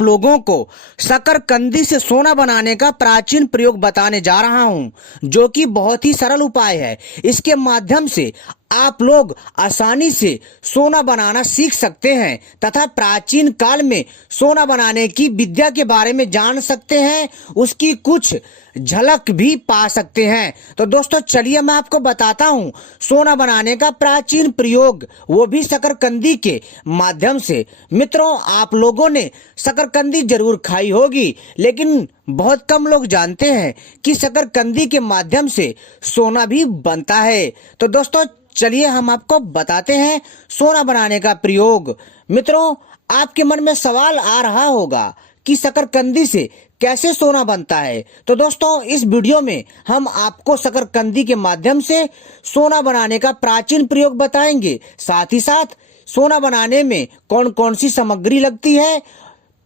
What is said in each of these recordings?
आप लोगों को शकरकंदी से सोना बनाने का प्राचीन प्रयोग बताने जा रहा हूं, जो कि बहुत ही सरल उपाय है। इसके माध्यम से आप लोग आसानी से सोना बनाना सीख सकते हैं तथा प्राचीन काल में सोना बनाने की विद्या के बारे में जान सकते हैं, उसकी कुछ झलक भी पा सकते हैं। तो दोस्तों चलिए मैं आपको बताता हूं सोना बनाने का प्राचीन प्रयोग, वो भी शकरकंदी के माध्यम से। मित्रों, आप लोगों ने शकरकंदी जरूर खाई होगी, लेकिन बहुत कम लोग जानते हैं कि शकरकंदी के माध्यम से सोना भी बनता है। तो दोस्तों चलिए हम आपको बताते हैं सोना बनाने का प्रयोग। मित्रों, आपके मन में सवाल आ रहा होगा कि शकरकंदी से कैसे सोना बनता है। तो दोस्तों इस वीडियो में हम आपको शकरकंदी के माध्यम से सोना बनाने का प्राचीन प्रयोग बताएंगे। साथ ही साथ सोना बनाने में कौन कौन सी सामग्री लगती है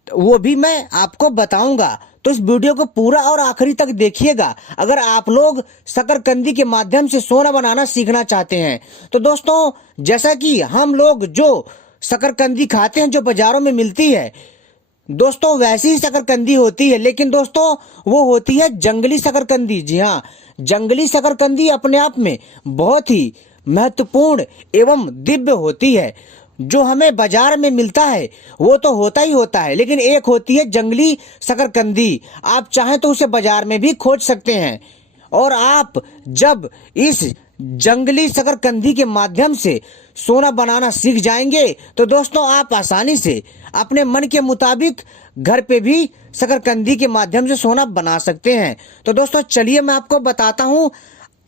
वो भी मैं आपको बताऊंगा। तो इस वीडियो को पूरा और आखिरी तक देखिएगा अगर आप लोग शकरकंदी के माध्यम से सोना बनाना सीखना चाहते हैं। तो दोस्तों जैसा कि हम लोग जो शकरकंदी खाते हैं जो बाजारों में मिलती है, दोस्तों वैसी ही शकरकंदी होती है, लेकिन दोस्तों वो होती है जंगली शकरकंदी। जी हाँ, जंगली शकरकंदी अपने आप में बहुत ही महत्वपूर्ण एवं दिव्य होती है। जो हमें बाजार में मिलता है वो तो होता ही होता है, लेकिन एक होती है जंगली शकरकंदी। आप चाहें तो उसे बाजार में भी खोज सकते हैं। और आप जब इस जंगली शकरकंदी के माध्यम से सोना बनाना सीख जाएंगे तो दोस्तों आप आसानी से अपने मन के मुताबिक घर पे भी शकरकंदी के माध्यम से सोना बना सकते हैं। तो दोस्तों चलिए मैं आपको बताता हूँ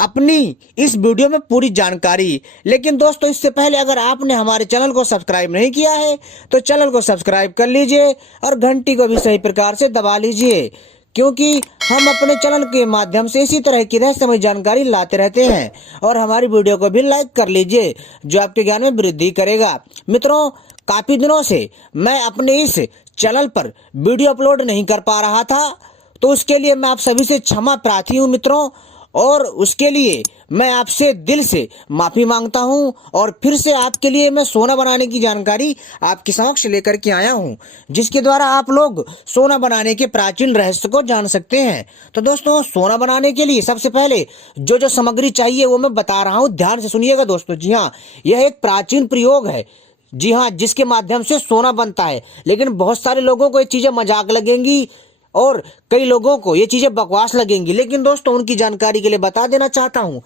अपनी इस वीडियो में पूरी जानकारी। लेकिन दोस्तों इससे पहले अगर आपने हमारे चैनल को सब्सक्राइब नहीं किया है तो चैनल को सब्सक्राइब कर लीजिए और घंटी को भी सही प्रकार से दबा लीजिए, क्योंकि हम अपने चैनल के माध्यम से इसी तरह की रहस्यमय जानकारी लाते रहते हैं। और हमारी वीडियो को भी लाइक कर लीजिए, जो आपके ज्ञान में वृद्धि करेगा। मित्रों, काफी दिनों से मैं अपने इस चैनल पर वीडियो अपलोड नहीं कर पा रहा था, तो उसके लिए मैं आप सभी से क्षमा प्रार्थी हूँ मित्रों, और उसके लिए मैं आपसे दिल से माफी मांगता हूं। और फिर से आपके लिए मैं सोना बनाने की जानकारी आपके समक्ष लेकर के आया हूं, जिसके द्वारा आप लोग सोना बनाने के प्राचीन रहस्य को जान सकते हैं। तो दोस्तों सोना बनाने के लिए सबसे पहले जो जो सामग्री चाहिए वो मैं बता रहा हूं, ध्यान से सुनिएगा दोस्तों। जी हाँ, यह एक प्राचीन प्रयोग है। जी हाँ, जिसके माध्यम से सोना बनता है। लेकिन बहुत सारे लोगों को ये चीजें मजाक लगेंगी और कई लोगों को ये चीजें बकवास लगेंगी, लेकिन दोस्तों उनकी जानकारी के लिए बता देना चाहता हूं,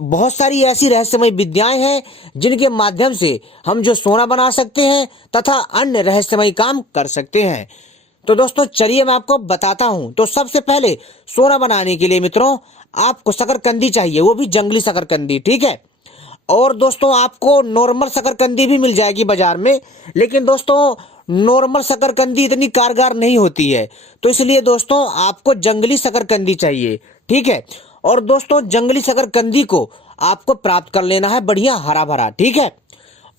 बहुत सारी ऐसी रहस्यमय विद्याएं हैं जिनके माध्यम से हम जो सोना बना सकते हैं तथा अन्य रहस्यमय काम कर सकते हैं। तो दोस्तों चलिए मैं आपको बताता हूं। तो सबसे पहले सोना बनाने के लिए मित्रों आपको शकरकंदी चाहिए, वो भी जंगली शकरकंदी, ठीक है। और दोस्तों आपको नॉर्मल शकरकंदी भी मिल जाएगी बाजार में, लेकिन दोस्तों नॉर्मल शकरकंदी इतनी कारगर नहीं होती है, तो इसलिए दोस्तों आपको जंगली शकरकंदी चाहिए, ठीक है। और दोस्तों जंगली शकरकंदी को आपको प्राप्त कर लेना है बढ़िया हरा भरा, ठीक है।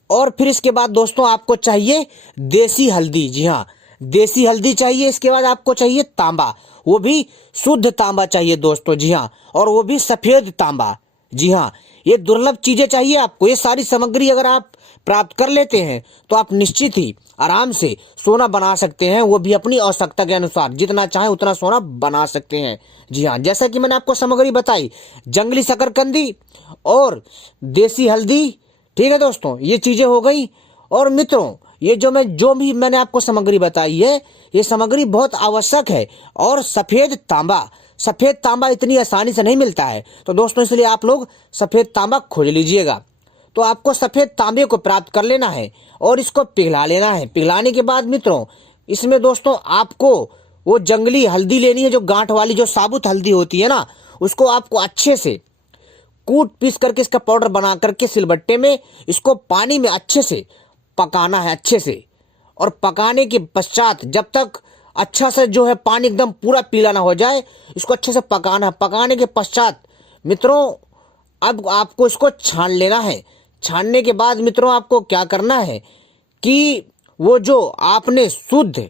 और फिर इसके बाद दोस्तों आपको चाहिए देसी हल्दी। जी हाँ, देसी हल्दी चाहिए। इसके बाद आपको चाहिए तांबा, वो भी शुद्ध तांबा चाहिए दोस्तों। जी हाँ, और वो भी सफेद तांबा। जी हाँ, ये दुर्लभ चीजें चाहिए आपको। ये सारी सामग्री अगर आप प्राप्त कर लेते हैं तो आप निश्चित ही आराम से सोना बना सकते हैं, वो भी अपनी आवश्यकता के अनुसार। जितना चाहे उतना सोना बना सकते हैं। जी हाँ, जैसा कि मैंने आपको सामग्री बताई, जंगली शकरकंदी और देसी हल्दी, ठीक है दोस्तों, ये चीजें हो गई। और मित्रों ये जो भी मैंने आपको सामग्री बताई है, ये सामग्री बहुत आवश्यक है। और सफेद तांबा इतनी आसानी से नहीं मिलता है, तो दोस्तों इसलिए आप लोग सफेद तांबा खोज लीजिएगा। तो आपको सफेद तांबे को प्राप्त कर लेना है और इसको पिघला लेना है। पिघलाने के बाद मित्रों इसमें दोस्तों आपको वो जंगली हल्दी लेनी है, जो गांठ वाली, जो साबुत हल्दी होती है ना, उसको आपको अच्छे से कूट पीस करके इसका पाउडर बना करके सिलबट्टे में इसको पानी में अच्छे से पकाना है, अच्छे से। और पकाने के पश्चात जब तक अच्छा से जो है पानी एकदम पूरा पीला ना हो जाए, इसको अच्छे से पकाना है। पकाने के पश्चात मित्रों अब आपको इसको छान लेना है। छानने के बाद मित्रों आपको क्या करना है कि वो जो आपने शुद्ध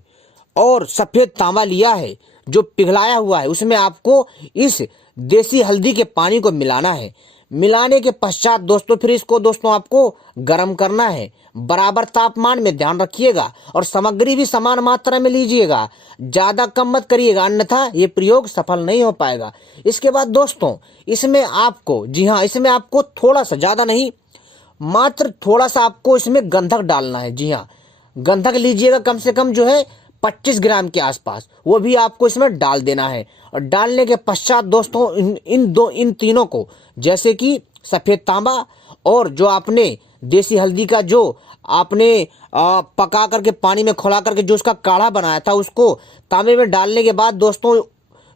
और सफेद तांबा लिया है, जो पिघलाया हुआ है, उसमें आपको इस देसी हल्दी के पानी को मिलाना है। मिलाने के पश्चात दोस्तों फिर इसको दोस्तों आपको गर्म करना है। बराबर तापमान में ध्यान रखिएगा और सामग्री भी समान मात्रा में लीजिएगा, ज्यादा कम मत करिएगा, अन्यथा ये प्रयोग सफल नहीं हो पाएगा। इसके बाद दोस्तों इसमें आपको, जी हाँ, इसमें आपको थोड़ा सा, ज्यादा नहीं, मात्र थोड़ा सा आपको इसमें गंधक डालना है। जी हाँ, गंधक लीजिएगा, कम से कम जो है 25 ग्राम के आसपास, वो भी आपको इसमें डाल देना है। और डालने के पश्चात दोस्तों इन तीनों को, जैसे कि सफेद तांबा और जो आपने देसी हल्दी का जो आपने पका करके पानी में खौला करके जो उसका काढ़ा बनाया था, उसको तांबे में डालने के बाद दोस्तों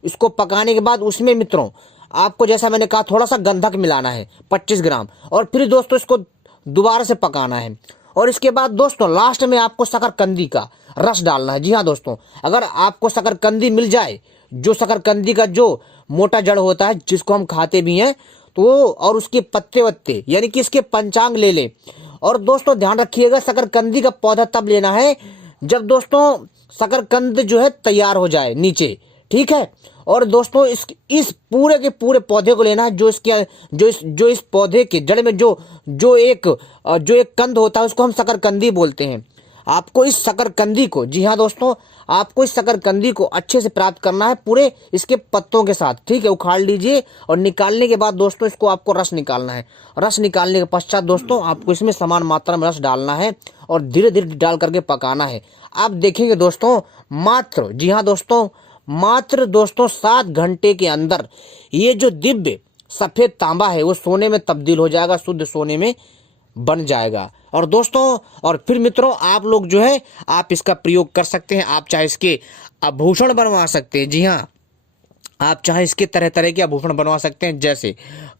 इसको पकाने के बाद उसमें मित्रों आपको, जैसा मैंने कहा, थोड़ा सा गंधक मिलाना है 25 ग्राम, और फिर दोस्तों इसको दोबारा से पकाना है। और इसके बाद दोस्तों लास्ट में आपको शकरकंदी का रस डालना है। जी हाँ दोस्तों, अगर आपको शकरकंदी मिल जाए, जो शकरकंदी का जो मोटा जड़ होता है जिसको हम खाते भी हैं, तो और उसके पत्ते वत्ते, यानी कि इसके पंचांग ले ले। और दोस्तों ध्यान रखिएगा, शकरकंदी का पौधा तब लेना है जब दोस्तों शकरकंद जो है तैयार हो जाए नीचे, ठीक है। और दोस्तों इस पूरे के पूरे पौधे को लेना है, जो इस पौधे के जड़ में जो एक कंद होता है, उसको हम शकरकंदी बोलते हैं। आपको इस शकरकंदी को, जी हाँ दोस्तों, आपको इस शकरकंदी को अच्छे से प्राप्त करना है पूरे इसके पत्तों के साथ, ठीक है। उखाड़ लीजिए और निकालने के बाद दोस्तों इसको आपको रस निकालना है। रस निकालने के पश्चात दोस्तों आपको इसमें समान मात्रा में रस डालना है और धीरे धीरे डाल करके पकाना है। आप देखेंगे दोस्तों, मात्र, जी हाँ दोस्तों, मात्र दोस्तों 7 घंटे के अंदर ये जो दिव्य सफेद तांबा है वो सोने में तब्दील हो जाएगा, शुद्ध सोने में बन जाएगा। और दोस्तों, और फिर मित्रों आप लोग जो है आप इसका प्रयोग कर सकते हैं। आप चाहे इसके आभूषण बनवा सकते हैं। जी हाँ, आप चाहे इसके तरह तरह के आभूषण बनवा सकते हैं, जैसे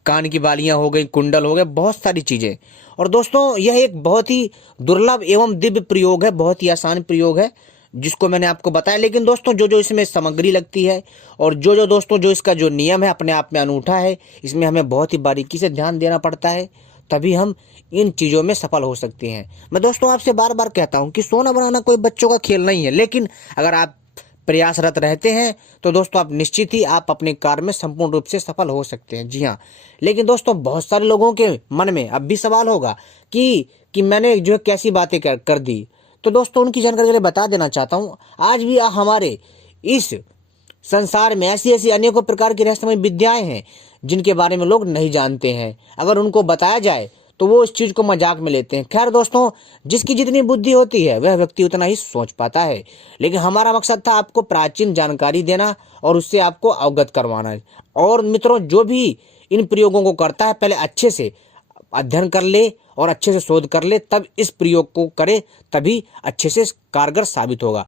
कान की बालियां हो गई, कुंडल हो गए, बहुत सारी चीजें। और दोस्तों यह एक बहुत ही दुर्लभ एवं दिव्य प्रयोग है, बहुत ही आसान प्रयोग है जिसको मैंने आपको बताया। लेकिन दोस्तों जो इसमें सामग्री लगती है और जो दोस्तों जो इसका जो नियम है अपने आप में अनूठा है, इसमें हमें बहुत ही बारीकी से ध्यान देना पड़ता है, तभी हम इन चीज़ों में सफल हो सकते हैं। मैं दोस्तों आपसे बार बार कहता हूं कि सोना बनाना कोई बच्चों का खेल नहीं है, लेकिन अगर आप प्रयासरत रहते हैं तो दोस्तों आप निश्चित ही आप अपने कार्य में संपूर्ण रूप से सफल हो सकते हैं। जी हाँ, लेकिन दोस्तों बहुत सारे लोगों के मन में अब भी सवाल होगा कि मैंने जो है कैसी बातें कर दी। तो दोस्तों उनकी जानकारी के लिए बता देना चाहता हूँ, आज भी हमारे इस संसार में ऐसी ऐसी अनेकों प्रकार की रहस्यमय विद्याएं हैं जिनके बारे में लोग नहीं जानते हैं। अगर उनको बताया जाए तो वो इस चीज को मजाक में लेते हैं। खैर दोस्तों, जिसकी जितनी बुद्धि होती है वह व्यक्ति उतना ही सोच पाता है, लेकिन हमारा मकसद था आपको प्राचीन जानकारी देना और उससे आपको अवगत करवाना। और मित्रों जो भी इन प्रयोगों को करता है पहले अच्छे से अध्ययन कर ले और अच्छे से शोध कर ले, तब इस प्रयोग को करे, तभी अच्छे से कारगर साबित होगा।